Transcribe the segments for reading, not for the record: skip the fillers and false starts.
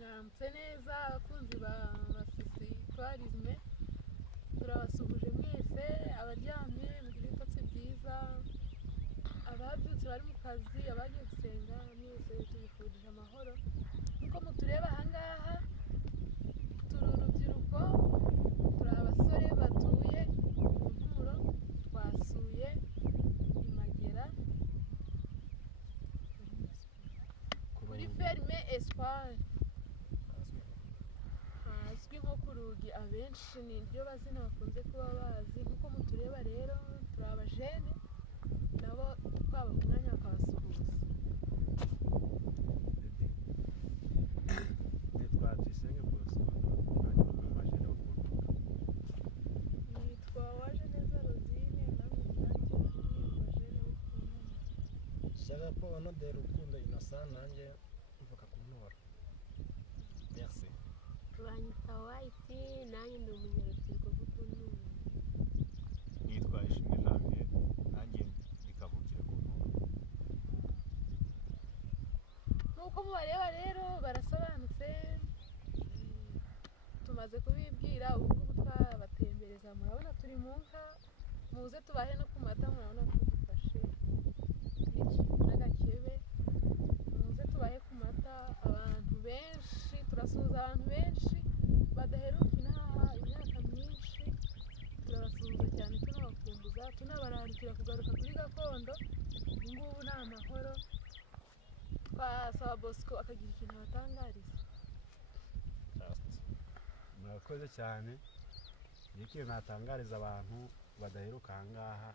mwaramutse neza abakunzi ba Sisi Tourisme turabasuhuje mwese abaryamye mugira ibitotsi byiza ababyutse bari mu kazi abagiye gusenga mwese tubifurije amahoro nuko mutureba ahangaha turi urubyiruko turi abasore batuye mu Nturo twasuye Imagera kuri ferme Espoir hazwi nko ku Rugi abenshi ni iryo bazina bakunze kuba bazi nkuko mutureba rero turi abajene nabo twaba ku mwanya bakabasuhuza nitwa Tuyisenge Bosco nitwa Uwajeneza Rosine namwe nanjye bajene Shaka Pono de Rukundo Innocent nanjye mvuka ku Nturo. Merci. Banyita White nanjye ndi umunyarubyiruko ku Nturo. nitwa Ishimwe Janvier nanjye ndikavukire ku Nturo. nuko mubareba rero barasobanutse tumaze kubibwira ubu twabatembereza murabona turi mu nka muze tubahe no ku mata murabona ko dufashe n'agakebe muze tubahe ku mata abantu benshi turasuhuza abantu benshi badaheruka inaha imyaka myinshi turabasuhuza cyane tunabakumbuza tunabararikira kugaruka kuri gakondo ngubu ni amahoro twasaba Bosco akagira ikintu abatangariza Murakoze cyane. Ikintu natangariza abantu badaheruka ahangaha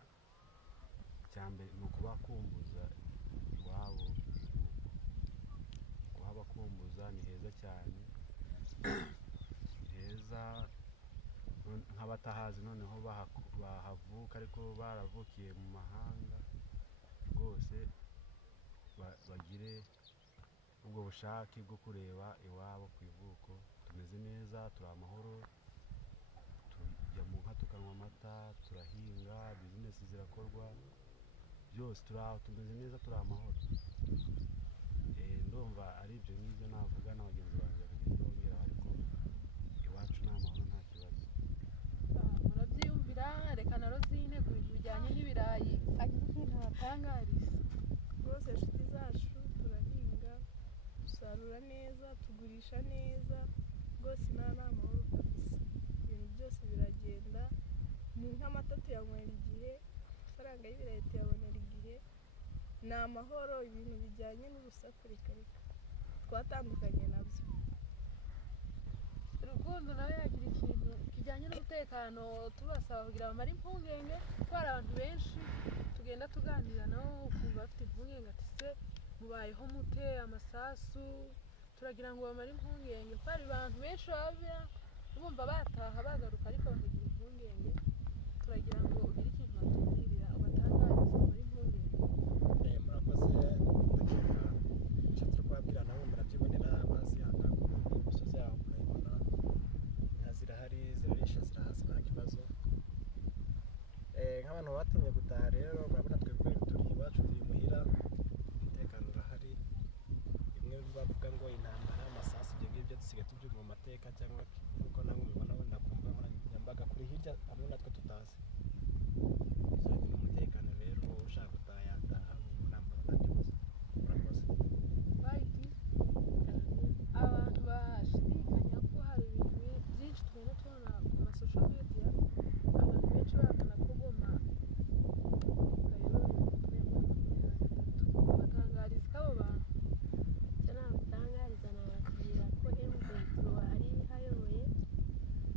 cyambere ni ukubakumbuza iwabo kuhabakumbuza ni heza cyane heza nk'abatahazi noneho bahavuka ariko baravukiye mu mahanga rwose bagire ubwo bushake bwo kureba iwabo ku ivuko tumeze neza turi amahoro tujya mu nka tukanywa amata turahinga bizinesi zirakorwa byose turi aho tumeze neza turi amahoro ndumva ari ibyo ngibyo navuga na bagenzi banjye bakagenda bongeraho ariko iwacu ni amahoro nta kibazo murabyiyumvira reka na Rosine ku bintu bijyanye n'ibirayi agira ikintu abatangariza rwose inshuti zacu turahinga dusarura neza tugurisha neza rwose nta amahoro kabisa ibintu byose biragenda ni nk'amata tuyanywera igihe amafaranga y'ibirayi tuyabonera igihe ni amahoro ibintu bijyanye n'urusaku reka twatandukanye nabyo Rukundo nawe yagira ikintu kijyanye n'umutekano tubasaba kugira bamare impungenge twara abantu benshi tugenda tuganira nabo ukumva bafite impungenge ati se mubayeho mute amasasu turagira ngo bamare impungenge twari abantu benshi baba bumva bataha bagaruka ariko bakagira impungenge turagira ngo ugire ikintu batubwirira ubatangariza bamare impungenge murakoze ndakeka icyo turi kubabwira nabo murabyibonera amazi yatanga imisozi yaho murayibona inka zirahari zirarisha zirahaza nta kibazo nk'abantu batinye gutaha rero murabona twebwe turi iwacu turi muhira umutekano urahari bimwe bavuga ngo intambara amasasu ibyo ngibyo dusigaye tubyumva mu mateka cyangwa nk'uko namwe mubibona wenda kumva nkoranyambaga kuri hirya hamwe natwe tutazi bijyanye n'umutekano rero ushaka gutaha yataha mu ntambara nta kibazo murakoze abantu bashidikanya ko hari ibintu byinshi tugenda tubona ku masosho media abantu benshi bahakana ko Goma batangariza ko abo bantu Icyo nabatangariza nababwira ko M23 ari hayoboye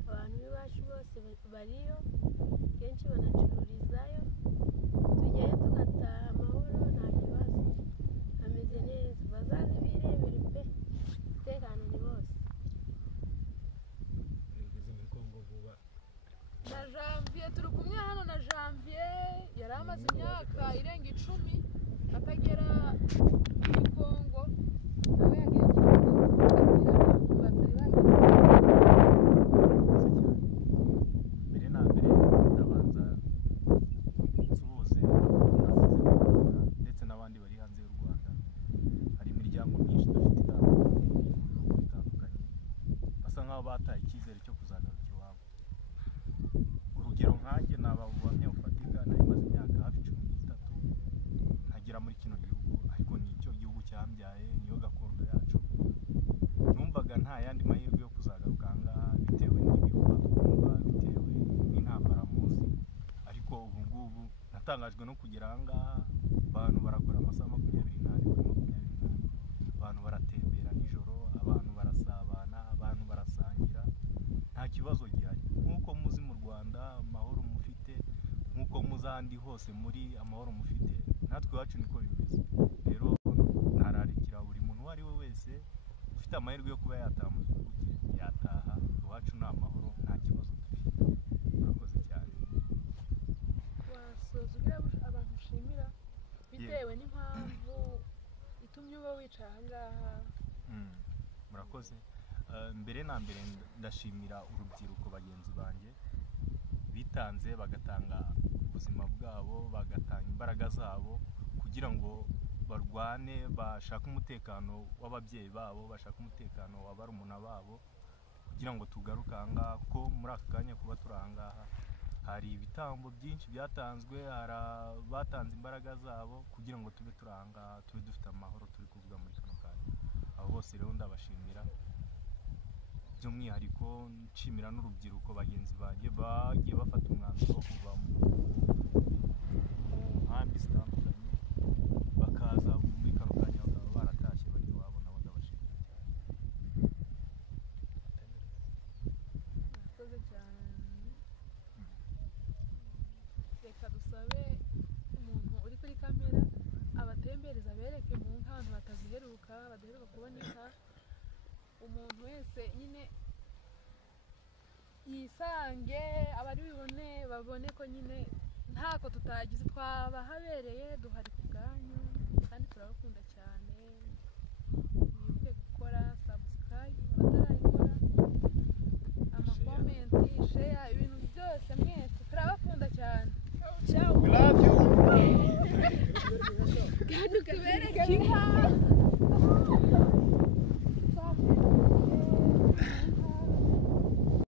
abantu b'iwacu bose bariyo kenshi banacururizayo tujyayo tugataha amahoro nta kibazo ameze neza bazaze birebere pe umutekano ni bose bigeze muri Kongo vuba na Janvier turi kumwe hano na Janvier yari amaze imyaka irenga 10 atagera muri Kongo nawe yagiye ikintu abwira abantu batari bagira mbere na mbere ndabanza nsuhuze ndetse n'abandi bari hanze y'u Rwanda hari imiryango myinshi dufite itandukanye mu bihugu bitandukanye naho bataye icyizere cyo kuzagaruka iwabo. Urugero nkanjye nababonye ufatika, nari maze imyaka hafi 13 nkagera muri kino gihugu, ariko nicyo gihugu cyambyaye, niyo gakondo yacu. Numvaga nta yandi mahirwe yo kuzagaruka ahangaha bitewe n'ibihuha twumva, bitewe n'intambara muzi, ariko ubu ngubu natangajwe no kugera ahangaha. Abantu barakora amasaha 24 kuri 24, abantu baratembera nijoro, abantu barasabana, abantu barasangira, nta kibazo gihari. Nk'uko muzi mu Rwanda amahoro mufite, nk'uko muzi ahandi hose muri amahoro mufite, natwe iwacu niko bimeze. Rero nararikira buri muntu uwo ari we wese ufite amahirwe yo kuba yataha mu gihugu cye yataha. Iwacu ni amahoro, nta kibazo dufite. Murakoze cyane. wasoza ugira abantu ushimira bitewe n'impamvu itumye uba wicaye ahangaha. Murakoze. Mbere na mbere ndashimira urubyiruko bagenzi banjye bitanze, bagatanga ubuzima bwabo, bagatanga imbaraga zabo kugira ngo barwane, bashaka umutekano w'ababyeyi babo, bashaka umutekano wa barumuna babo, kugira ngo tugaruke ahangaha. Kuko muri aka kanya kuba turi ahangaha hari ibitambo byinshi byatanzwe, hari batanze imbaraga zabo kugira ngo tube turi ahangaha, tube dufite amahoro turi kuvuga muri kano kanya. Abo bose rero ndabashimira, by'umwihariko nshimira n'urubyiruko bagenzi banjye bagiye bafata umwanzuro wo kuva mu nkambi zitandukanye bakaza muri kano kanya, bakaba baratashye bajya iwabo. nabo ndabashimira cyane. murakoze cyane. reka dusabe umuntu uri kuri kamera abatembereza, bereke mu nka abantu bataziheruka, badaheruka kuboneka. Umuntu wese nyine yisange, abari bibone babone ko nyine ntako tutagize, twabahabereye, duhari ku bwanyu kandi turabakunda cyane. Mwibuke gukora subscribe abatarayikora, amakomenti, share, ibintu byose mwese turabakunda cyane. Ciao. We love you. Kandi ukibereke inka